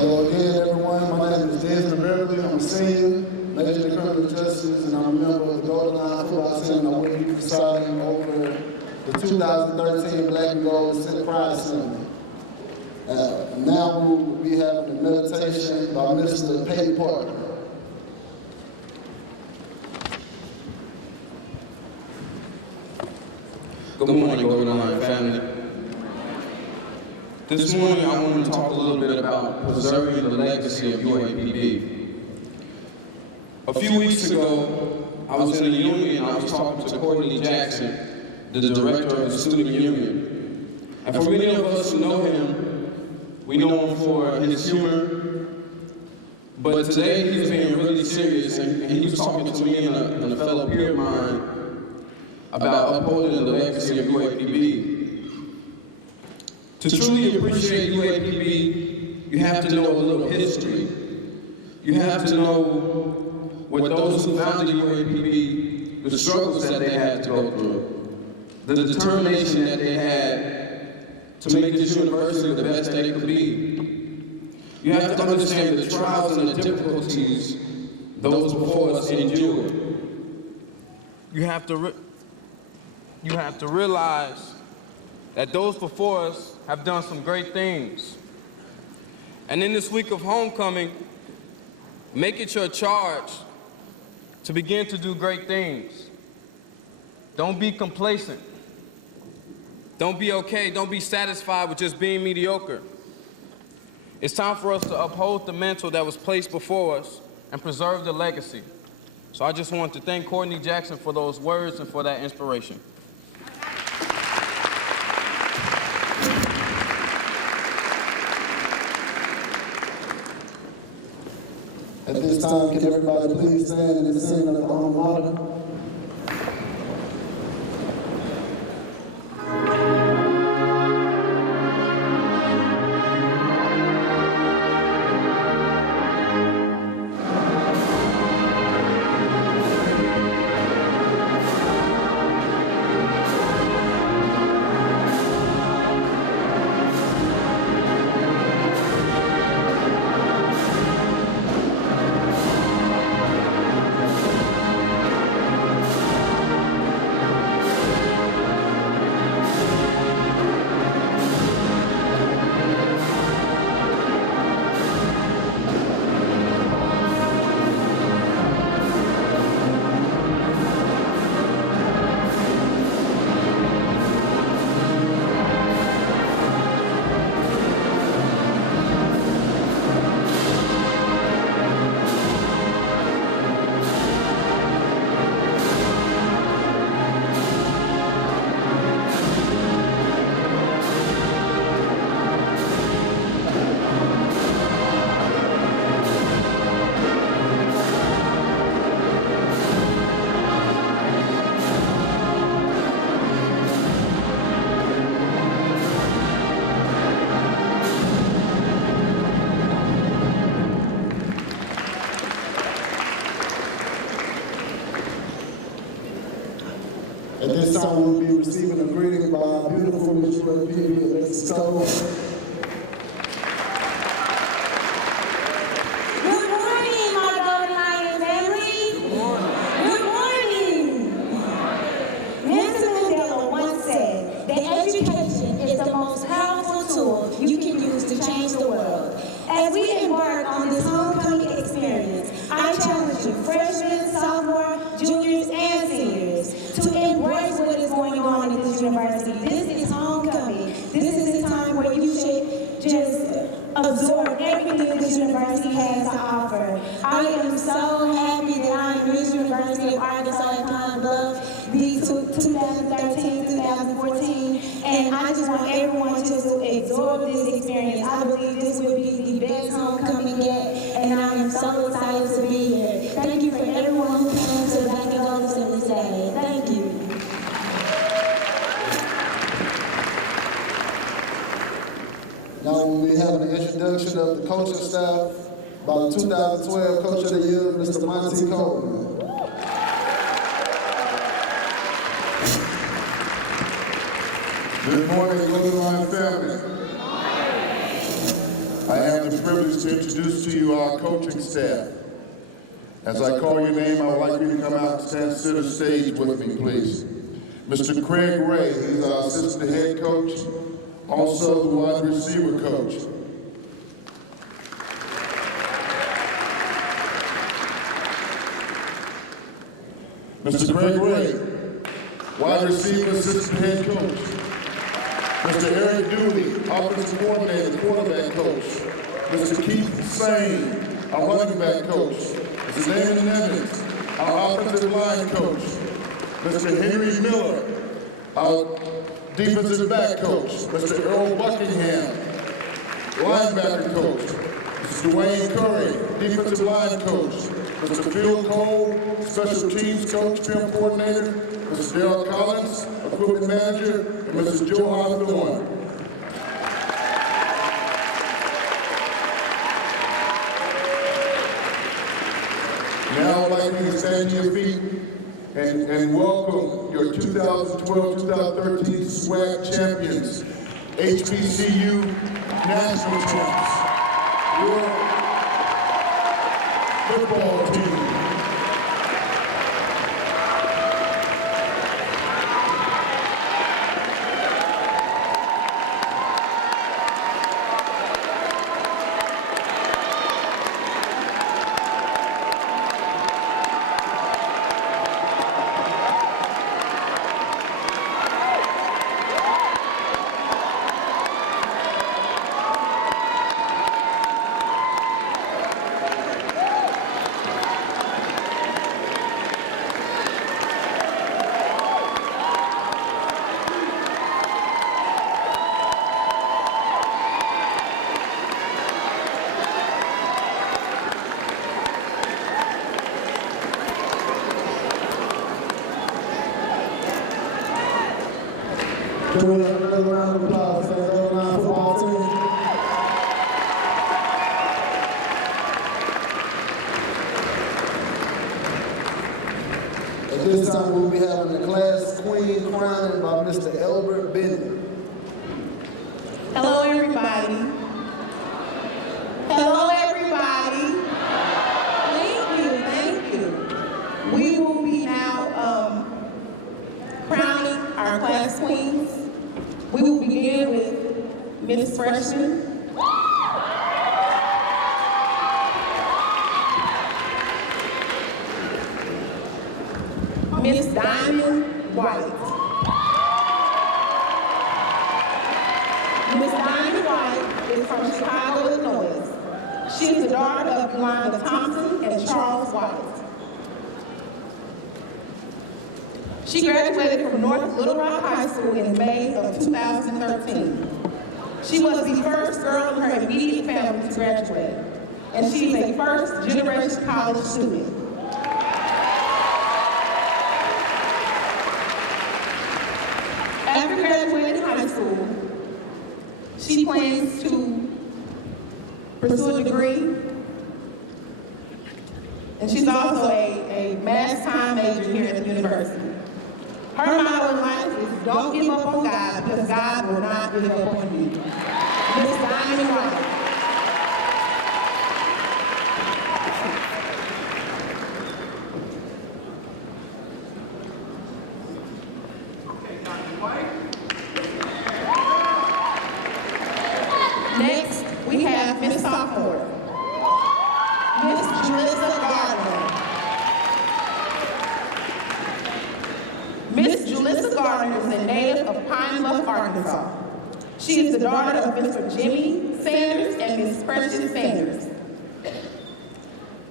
Hello again, everyone. My name is Desmond Beverly. I'm a senior, major in criminal justice, and I'm a member of the Golden Line football team. I will be presiding over the 2013 Black and Gold City Pride Assembly. Now we will be having a meditation by Mr. Peyton Parker. Good morning, Golden Line family. This morning I want to talk a little bit about preserving the legacy of UAPB. A few weeks ago, I was in a union and I was talking to Courtney Jackson, the director of the student union. And for many of us who know him, we know him for his humor, but today he's being really serious, and he was talking to me and a fellow peer of mine about upholding the legacy of UAPB. To truly appreciate UAPB, you have to know a little history. You have to know what those who founded UAPB, the struggles that they had to go through, the determination that they had to make this university the best they could be. You have to understand the trials and the difficulties those before us endured. You have to realize that those before us have done some great things. And in this week of homecoming, make it your charge to begin to do great things. Don't be complacent. Don't be okay. Don't be satisfied with just being mediocre. It's time for us to uphold the mantle that was placed before us and preserve the legacy. So I just want to thank Courtney Jackson for those words and for that inspiration. At this time, can everybody please stand in the singing of the alma mater? At this time, we'll be receiving a greeting by our beautiful Miss UAPB, Alexis Cole. Good morning, my Golden Lion family. Good morning. Nelson Mandela once said that education is the most powerful tool you can use to change the world. As we embark on this homecoming experience, I challenge you, freshmen, sophomore, juniors, and seniors, to embrace what is going on at this university. This is homecoming. This is a time where you should just absorb everything this university has to offer. I am so happy that I am Miss University of Arkansas at Pine Bluff, the 2013-2014, and I just want everyone just to absorb this experience. I believe this will be the best homecoming yet, and I am so excited to be here. Thank you for everyone who came to Black and Gold Assembly today. Thank you. Now we'll be having an introduction of the coaching staff by the 2012 Coach of the Year, Mr. Monty Coleman. Good morning, Golden Line family. I have the privilege to introduce to you our coaching staff. As I call your name, I would like you to come out and stand center stage with me, please. Mr. Craig Ray, he's our assistant head coach, also the wide receiver coach. Mr. Craig Ray, wide receiver assistant head coach. Mr. Eric Dooley, offensive coordinator, quarterback coach. Mr. Keith Sane, our running back coach. Mr. Damon Evans, our offensive line coach. Mr. Henry Miller, our defensive back coach. Mr. Earl Buckingham, linebacker coach. Mr. Dwayne Curry, defensive line coach. Mr. Phil Cole, special teams coach, film coordinator. Mr. Darrell Collins, equipment manager, and Mr. Joe Hawthorne. Now I'd like you to stand to your feet and welcome your 2012-2013 SWAC champions, HBCU national champs, your football team. Can we have another round of applause for the Golden Line football team? At this time, we'll be having the class queen crowning by Mr. Elbert Bennett. Hello, everybody. Hello, everybody. Thank you. We will be now crowning our class queens. We will begin with Miss Freshman. Miss Diamond White. Miss Diamond White is from Chicago, Illinois. She is the daughter of Yolanda Thompson and Charles White. She graduated from North Little Rock High School in May of 2013. She was the first girl in her immediate family to graduate, and she is a first-generation college student. After graduating high school, she plans to pursue a degree, and she's also a mass time major here at the university. Her motto in life is don't give up on God because God will not give up on you. Miss Diamond White. Next, we have Miss Sophomore, Miss Julissa Gardner. Miss Julissa Gardner is a native of Pine Bluff, Arkansas. She is the daughter of Mr. Jimmy Sanders and Miss Precious Sanders.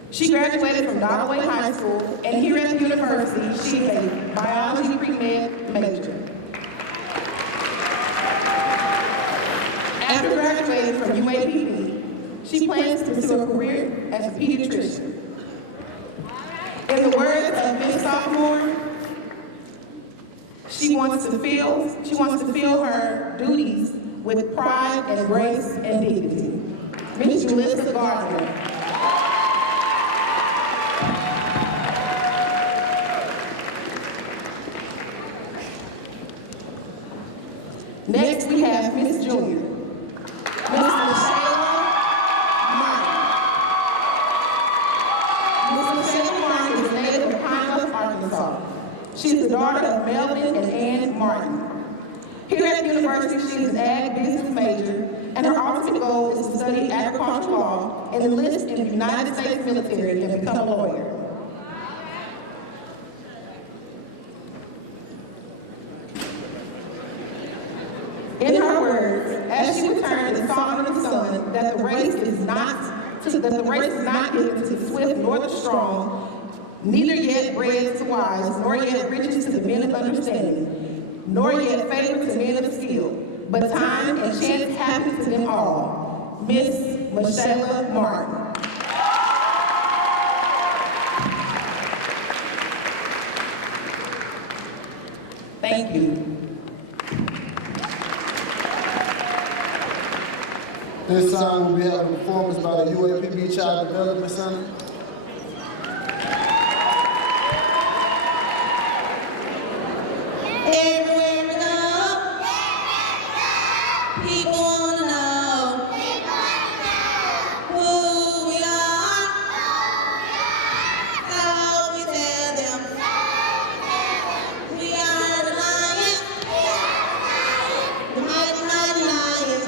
She graduated from Nottoway High School, and here at the university, she is a biology pre-med major. After graduating from UAPB, she plans to pursue a career as a pediatrician. In the words of Miss Sophomore, she wants to feel her duties with pride and grace and dignity. Miss Julissa Gardner. Next, we have Miss Junior. Miss LaShayla Arkansas. She is the daughter of Melvin and Ann Martin. Here at the university, she is an ag business major, and her ultimate goal is to study agricultural law and enlist in the United States military and become a lawyer. In her words, as she returned the song of the sun, that the race is not given to the swift nor the strong, neither yet bread to the wise, nor yet riches to the men of understanding, nor yet favor to men of skill, but time and chance happen to them all. Miss Michelle Martin. Thank you. This time we have a performance by the UAPB Child Development Center. Everywhere we go, people wanna know who we are, how we tell them we are the lions, the mighty, mighty lions.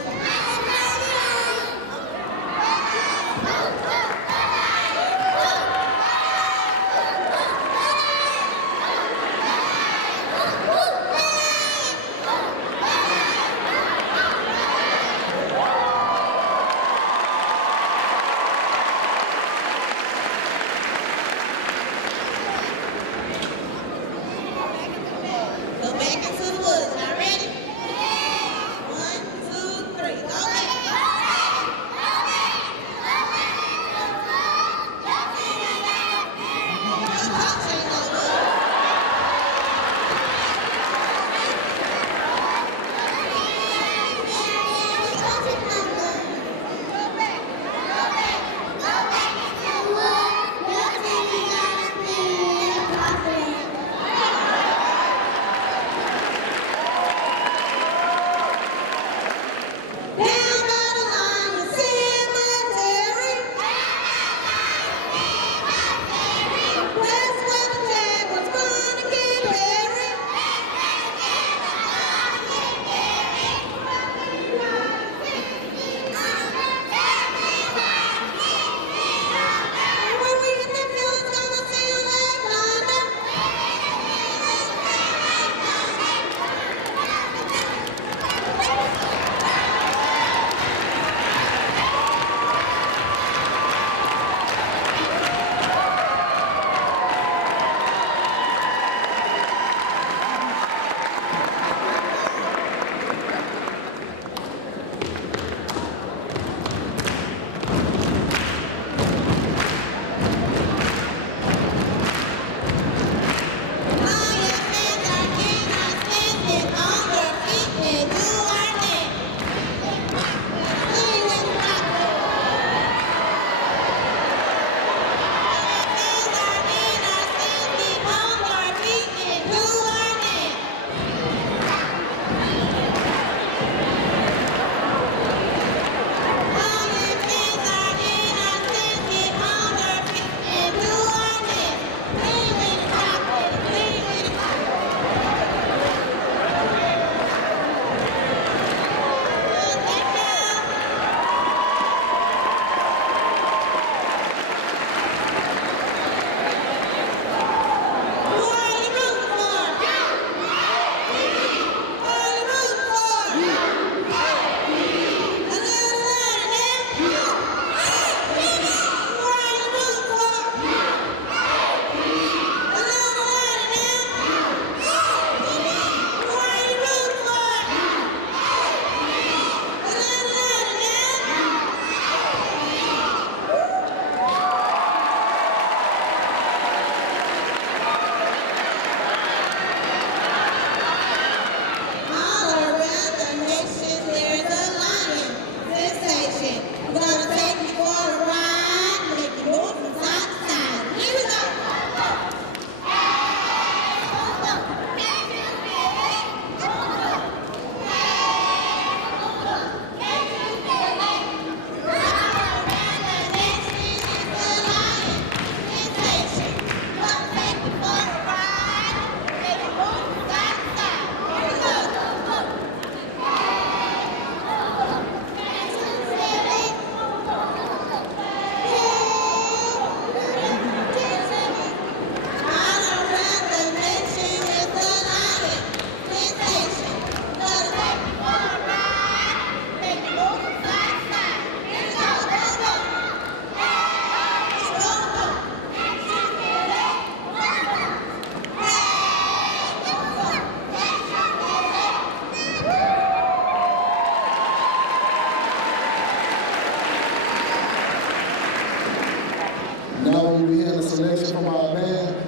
selection from our band.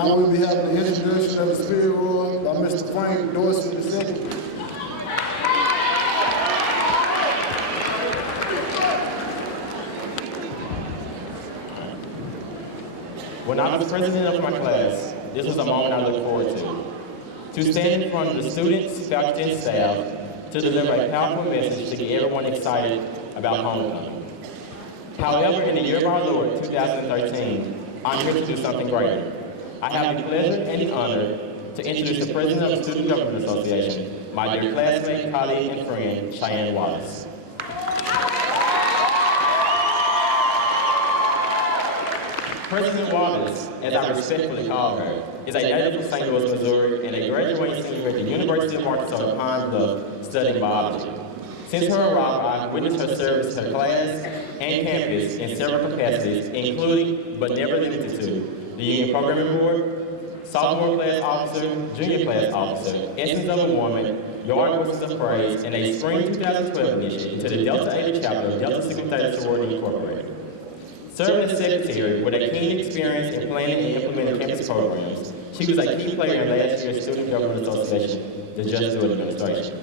Now we'll be having the introduction of the Spirit Roar by Mr. Frank Dorsey II. When I was president of my class, this was a moment I looked forward to stand in front of the students, faculty, and staff to deliver a powerful message to get everyone excited about homecoming. However, in the year of our Lord, 2013, I'm here to do something greater. I have the pleasure and the honor to introduce the president of the Student Government Association, my dear classmate, colleague, and friend, Cheyenne Wallace. President Wallace, as I respectfully call her, is a native of St. Louis, Missouri, and a graduating senior at the University of Arkansas at Pine Bluff studying biology. Since her arrival, I've witnessed her service to her class and campus in several capacities, including, but never limited to, the Union Programming Board, Sophomore Class Officer, Junior Class Officer, Essence of a Woman, Yard Voices of Praise, and a Spring 2012 initiative to the Delta Eta chapter of Delta Sigma Theta Sorority Incorporated. Serving as secretary with a keen experience in planning and implementing campus programs, she was a key player in last year's Student Government Association, the Just Do It administration.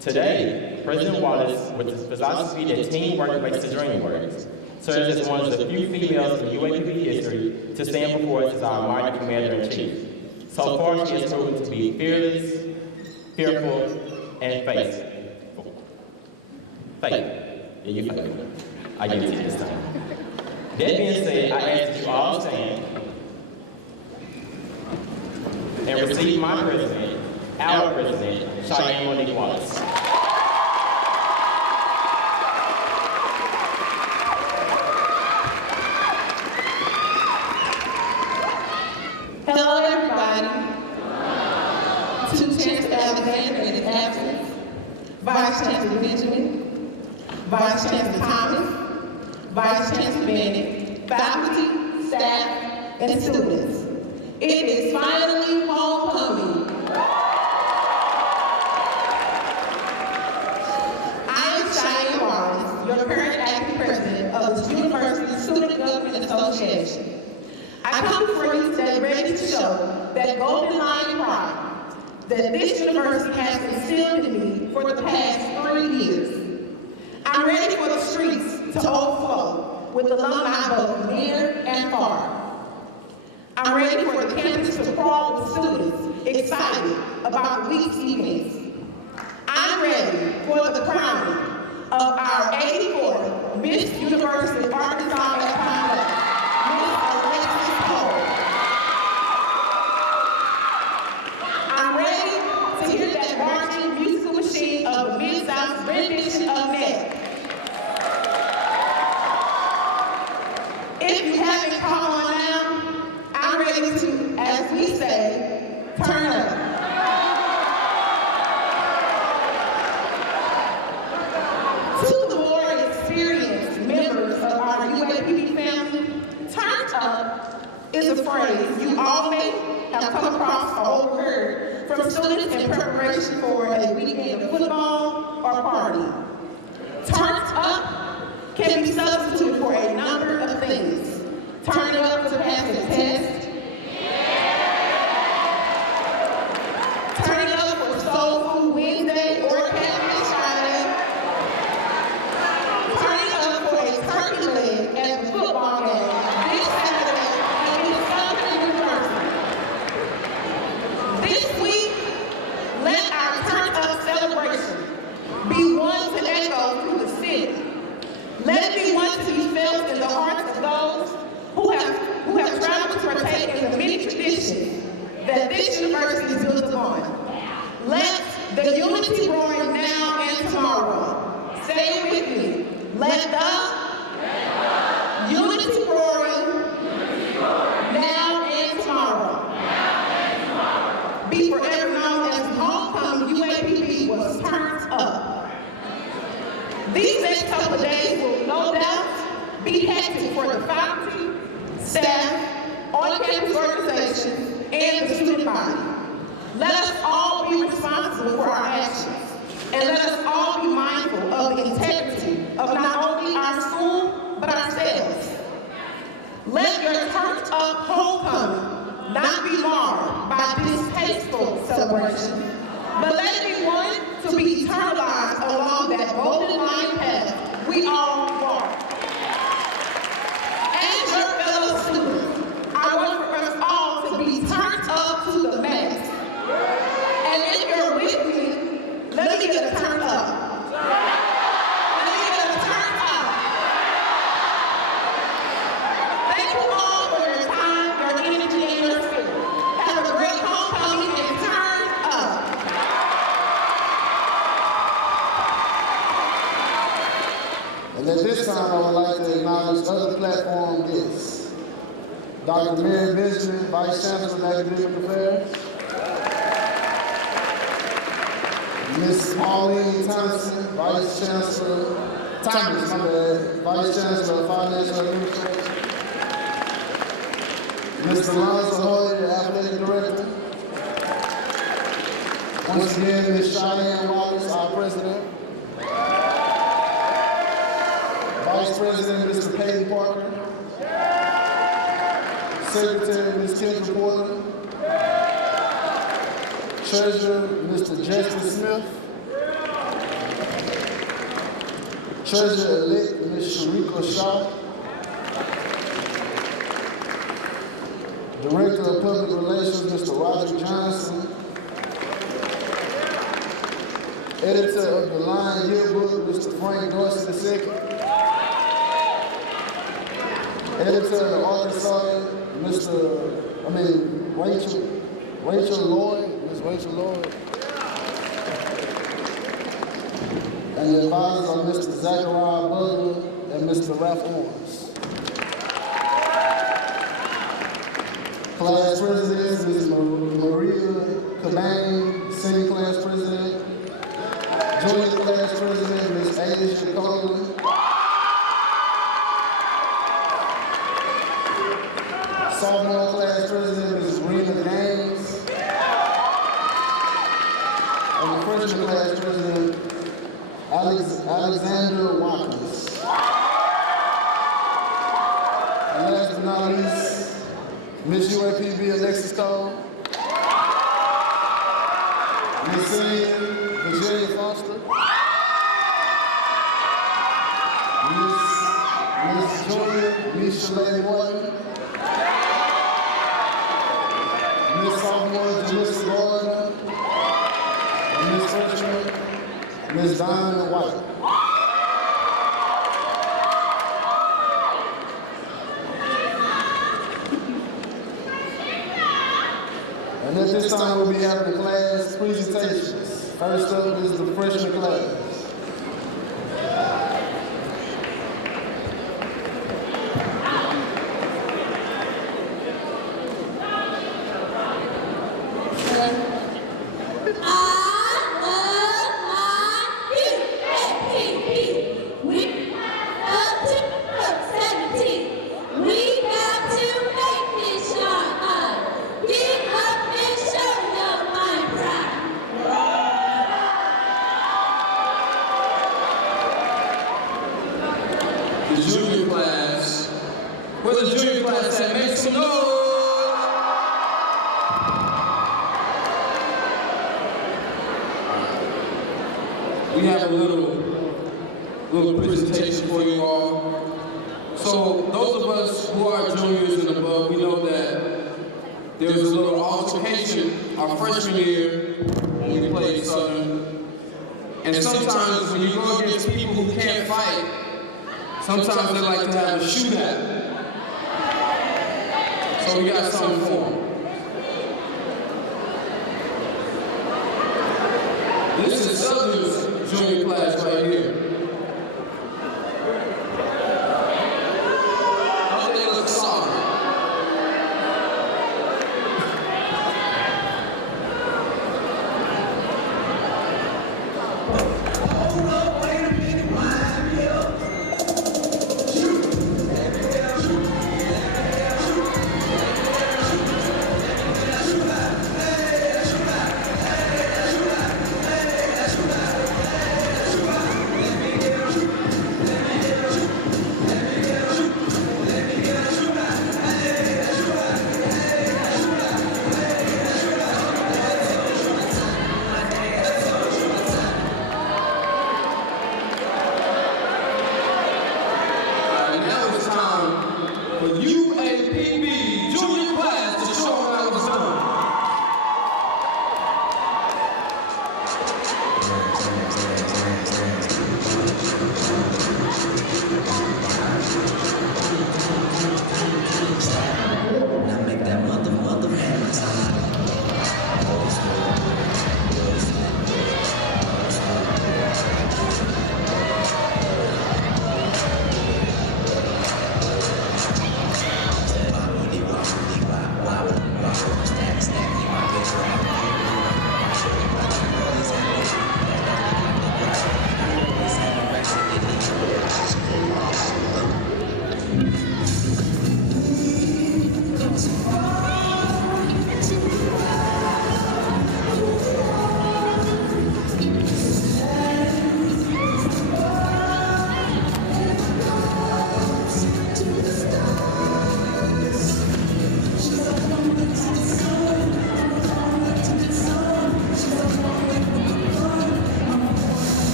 Today, President Wallace, with the philosophy that teamwork makes the dream work, serves as one of the few females in UAPB history to stand before us as our mighty commander-in-chief. So far, she has proven to be fearless, fearful, and faithful. Faithful. Yeah, you faithful. I give it to you this time. That being said, I ask that you all stand and receive my president, our president, Cheyenne Monique Wallace. Hello, everybody. To Chancellor Alexander in his absence, Vice Chancellor Benjamin, Vice Chancellor Thomas, Vice Chancellor Bennett, faculty, staff, and students. It is finally homecoming. I am Cheyenne Wallace, your current acting president of the University Student Government Association. I come before you today ready to show that golden line pride that this university has instilled in me for the past 3 years. I'm ready for the streets to overflow with alumni both near and far. I'm ready for the campus to crawl with students excited about the week's events. I'm ready for the crowning of our 84th Miss University of Arkansas at Pine Bluff, Miss Alexis Cole. I'm ready to hear that marching musical machine of the Mid-South's rendition of Neck. If you haven't caught on now, I'm ready to, as we say, turn up. To the more experienced members of our UAPB family, turn up is a phrase you all may have come across or overheard from students in preparation for a weekend of football or party. Turn up can be substituted for a number of things. Turn up to pass a test. Turn up for Soul Food Wednesday or Catfish Friday. Turn up for a turkey leg at the football game this Saturday in Southern University. This week, let our turn up celebration be one to echo through the city. Let it be one to be felt in the hearts of those who have traveled to partake in the many traditions that this university is built upon. Let the unity roaring now and tomorrow. Say it with me. Let the unity roaring now and tomorrow be forever known as homecoming UAPB was turned up. These next couple of days will no doubt be hectic for the faculty, staff, on-campus organizations, and the student body. Let us all be responsible for our actions, and let us all be mindful of the integrity of not only our school, but ourselves. Let your turned up homecoming not be marred by distasteful celebration, but let it be one to be eternalized along that golden line path we all walk. As your fellow students, I want for us all to be turned up to the max. And if you're with me, let me get a turn up. Thank you all for your time, your energy, and your spirit. Have a great homecoming and turn up. And at this time, I would like to acknowledge other platform guests. Dr. Mary Benjamin, Vice Chancellor of Academic Affairs. Ms. Pauline Thompson, Vice Chancellor, Thomas, my bad, Vice Chancellor of Financial Administration. Mr. Lonzo Hoyer, Athletic Director. Once again, Ms. Cheyenne Wallace, our President. Vice President, Mr. Peyton Parker. Secretary, Ms. Kendra Porter. Treasurer, Mr. Justin Smith. Treasurer-elect, Ms. Sharika Shaw. Director of Public Relations, Mr. Roger Johnson. Editor of the Lion Yearbook, Mr. Frank Dorsey II. Editor of the Arkansas, Rachel Lloyd, Ms. Rachel Lloyd. And the advisors are Mr. Zachariah Butler and Mr. Ralph Owens. Class Presidents, Ms. Maria Cabane, Senior Class President. Joint Class President, Ms. Asia Coleman. Sophomore Class President, Ms. Rena Gaines. And the Freshman Class President, Alexander Watkins. And last but not least, Miss UAPB Alexis Cole. Miss Senior Virginia Foster. Miss Junior Micheline Morton. Miss Sophomore Jalissa Gordon. And Miss Freshman, Miss Diamond White. And at this time, we'll be having the class presentations. First up is the freshman class. The junior class, where the junior class at, make some noise. We have a little presentation for you all. So those of us who are juniors and above, we know that there was a little altercation our freshman year when we played Southern. And sometimes when you go against people who can't fight, sometimes they like to have a shootout. So we got something for them. This is Southern's junior class right here. Oh, they look solid.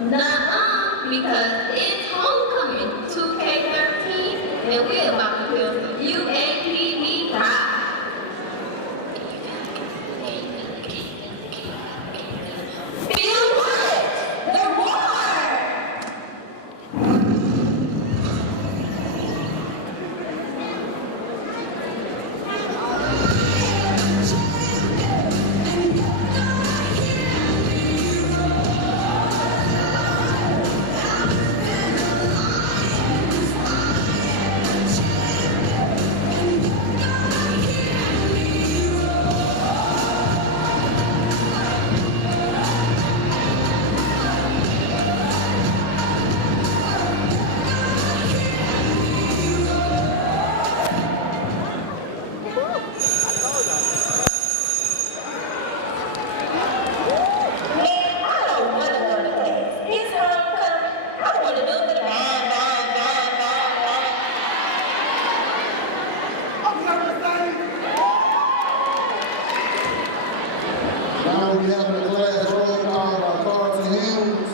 Nuh-uh, because it's homecoming 2K13, and we're about to feel some UAPB pride. Feel what? The roar! Now we have the class roll call by Carlton Hills.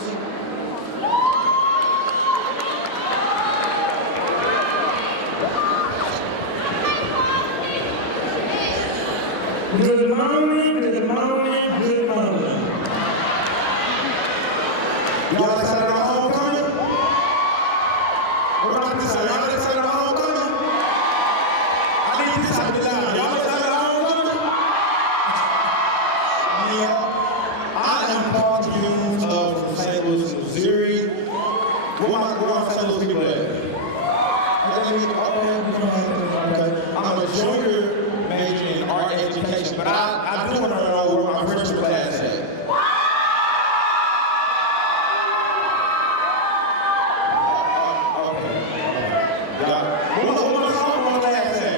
Good morning, good morning, good morning. Y'all excited about homecoming? What about this side? Y'all excited about homecoming? I need this side to be loud. Y'all excited about homecoming? Yeah. I am Paul Hughes from St. Louis, Missouri. Where my St. Louis people at? Okay. I'm a junior major in art education, but I do want to know where my French class at. Okay. Yeah. Where my sophomore class at?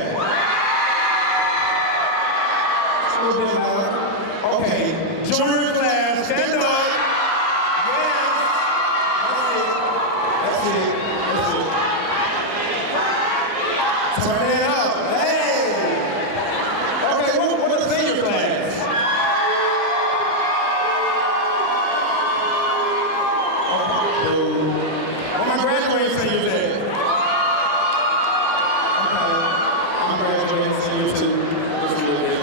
A little bit louder. Okay. Junior class, stand up. Yes. That's it. Turn it up. Hey. Okay, what is senior class? Where my graduating seniors at? Okay, I'm graduating senior too. Just a little bit.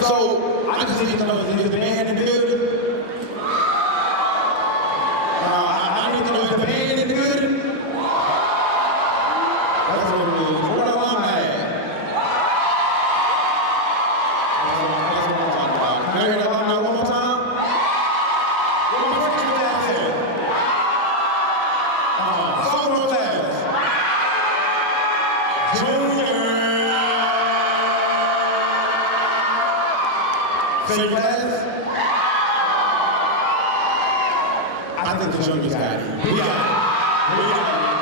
So, I just need to know, is the band in the building? I need to know, is the band in the building? That's what it is. Where the alumni at? That's what I'm talking about. Can I hear the alumni one more time? Where my freshman class at? Sophomore class. Junior. Same class? I think the juniors got it. We got it.